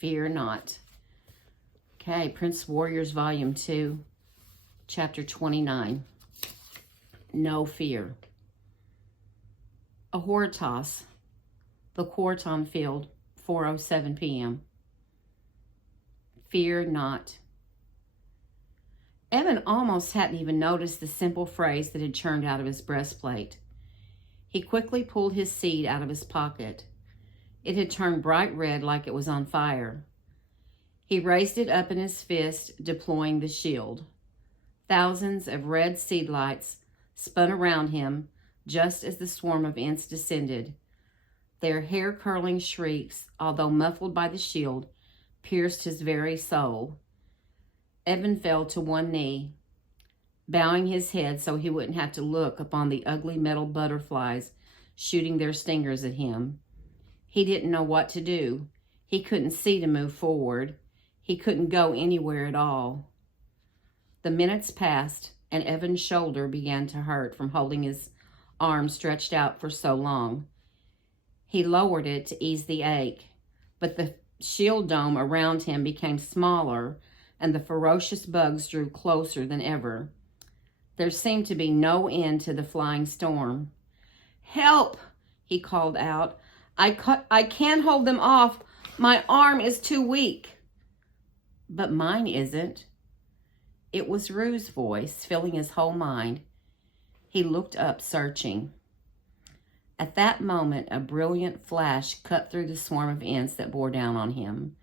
Fear not. Okay, Prince Warriors Volume 2, Chapter 29. No fear. Ahoritas, the Quarton Field, 4:07 p.m. Fear not. Evan almost hadn't even noticed the simple phrase that had churned out of his breastplate. He quickly pulled his seed out of his pocket. It had turned bright red like it was on fire. He raised it up in his fist, deploying the shield. Thousands of red seed lights spun around him just as the swarm of Ents descended. Their hair-curling shrieks, although muffled by the shield, pierced his very soul. Evan fell to one knee, bowing his head so he wouldn't have to look upon the ugly metal butterflies shooting their stingers at him. He didn't know what to do. He couldn't see to move forward. He couldn't go anywhere at all. The minutes passed, and Evan's shoulder began to hurt from holding his arm stretched out for so long. He lowered it to ease the ache, but the shield dome around him became smaller, and the ferocious bugs drew closer than ever. There seemed to be no end to the flying storm. "Help!" he called out. I can't hold them off. My arm is too weak." "But mine isn't." It was Rue's voice, filling his whole mind. He looked up, searching. At that moment, a brilliant flash cut through the swarm of Ents that bore down on him.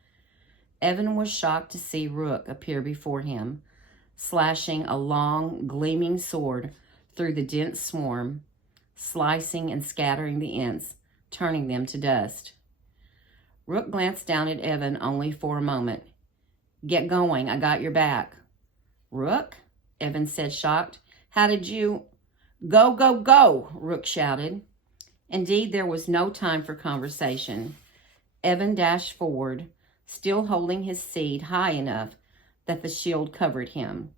Evan was shocked to see Rook appear before him, slashing a long, gleaming sword through the dense swarm, slicing and scattering the Ents, turning them to dust. Rook glanced down at Evan only for a moment. "Get going, I got your back." "Rook?" Evan said, shocked. "How did you—" "Go, go, go!" Rook shouted. Indeed, there was no time for conversation. Evan dashed forward, still holding his seed high enough that the shield covered him.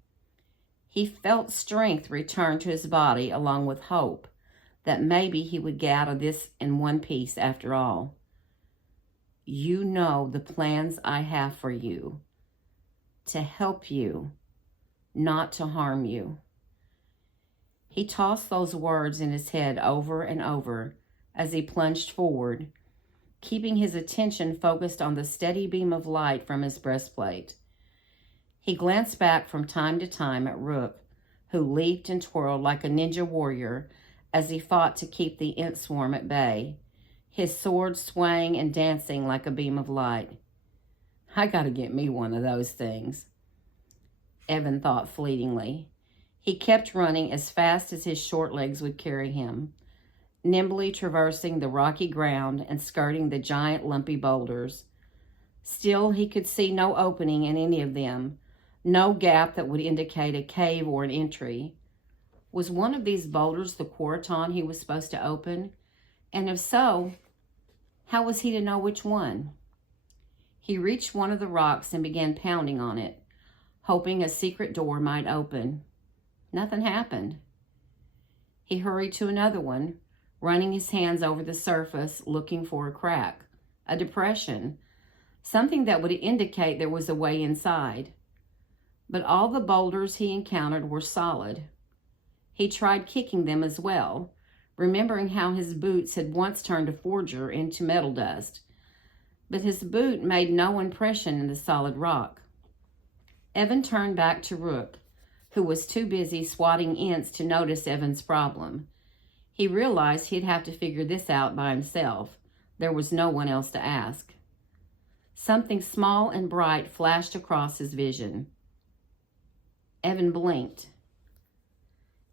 He felt strength return to his body, along with hope that maybe he would get out of this in one piece after all. "You know the plans I have for you. To help you, not to harm you." He tossed those words in his head over and over as he plunged forward, keeping his attention focused on the steady beam of light from his breastplate. He glanced back from time to time at Rook, who leaped and twirled like a ninja warrior as he fought to keep the Ent swarm at bay, his sword swaying and dancing like a beam of light. "I gotta get me one of those things," Evan thought fleetingly. He kept running as fast as his short legs would carry him, nimbly traversing the rocky ground and skirting the giant lumpy boulders. Still, he could see no opening in any of them, no gap that would indicate a cave or an entry. Was one of these boulders the Quarton he was supposed to open? And if so, how was he to know which one? He reached one of the rocks and began pounding on it, hoping a secret door might open. Nothing happened. He hurried to another one, running his hands over the surface, looking for a crack, a depression, something that would indicate there was a way inside. But all the boulders he encountered were solid. He tried kicking them as well, remembering how his boots had once turned a forger into metal dust. But his boot made no impression in the solid rock. Evan turned back to Rook, who was too busy swatting Ents to notice Evan's problem. He realized he'd have to figure this out by himself. There was no one else to ask. Something small and bright flashed across his vision. Evan blinked.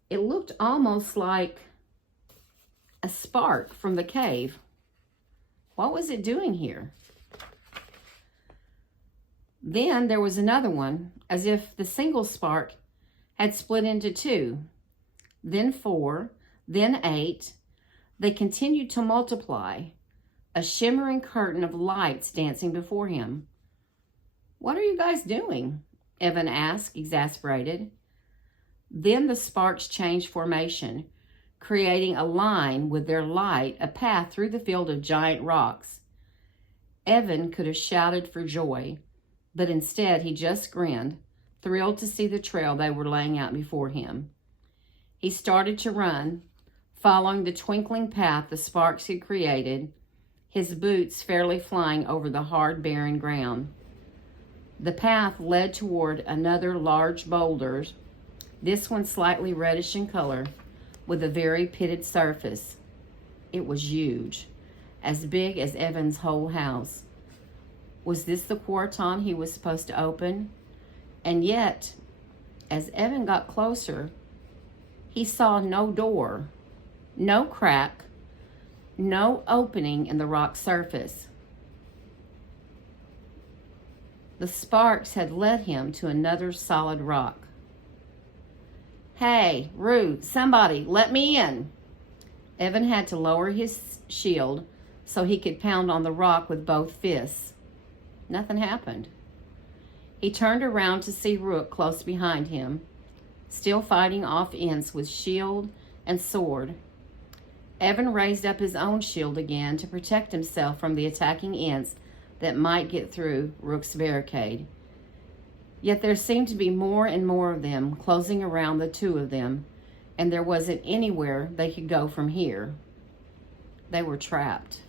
It looked almost like a spark from the cave. What was it doing here? Then there was another one, as if the single spark had split into two, then 4, then 8. They continued to multiply, a shimmering curtain of lights dancing before him. "What are you guys doing?" Evan asked, exasperated. Then the sparks changed formation, creating a line with their light, a path through the field of giant rocks. Evan could have shouted for joy, but instead he just grinned, thrilled to see the trail they were laying out before him. He started to run, following the twinkling path the sparks had created, his boots fairly flying over the hard, barren ground. The path led toward another large boulder, this one slightly reddish in color, with a very pitted surface. It was huge, as big as Evan's whole house. Was this the quarton he was supposed to open? And yet, as Evan got closer, he saw no door, no crack, no opening in the rock surface. The sparks had led him to another solid rock. "Hey, Ruth, somebody, let me in." Evan had to lower his shield so he could pound on the rock with both fists. Nothing happened. He turned around to see Rook close behind him, still fighting off Ents with shield and sword. Evan raised up his own shield again to protect himself from the attacking Ents that might get through Rook's barricade. Yet there seemed to be more and more of them closing around the two of them, and there wasn't anywhere they could go from here. They were trapped.